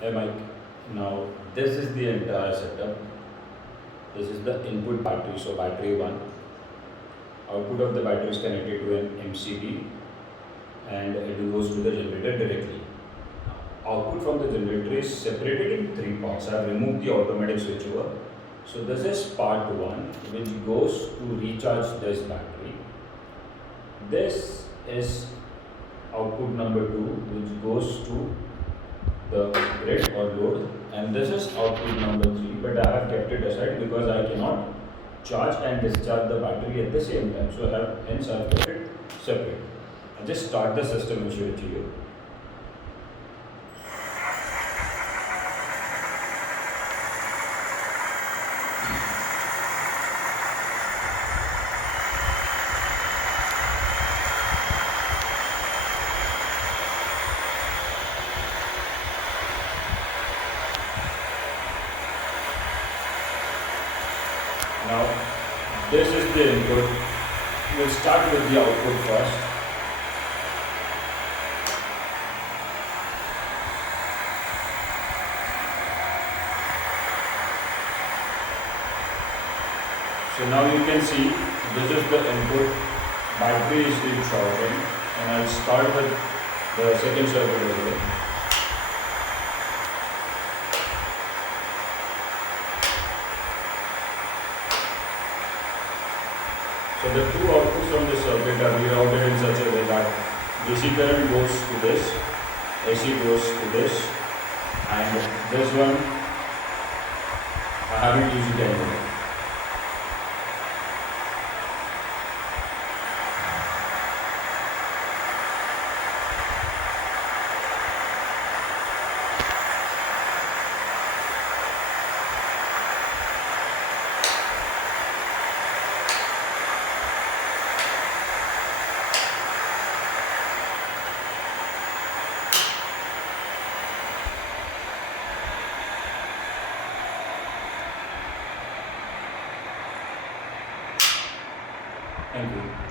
Mike. Now this is the entire setup. This is the input battery, so battery 1. Output of the battery is connected to an MCB and it goes to the generator directly. Output from the generator is separated in 3 parts. I have removed the automatic switchover. So this is part 1 which goes to recharge this battery. This is output number 2 which goes to the grid or load, and this is output number 3, but I have kept it aside because I cannot charge and discharge the battery at the same time, so hence I have kept it separate. I just start the system and show it to you. Now, this is the input. We'll start with the output first. So now you can see this is the input. Battery is recharging, and I'll start with the second circuit as well. So the two outputs from this circuit are rerouted in such a way that DC current goes to this, AC goes to this, and this one I haven't used it anymore. Thank you.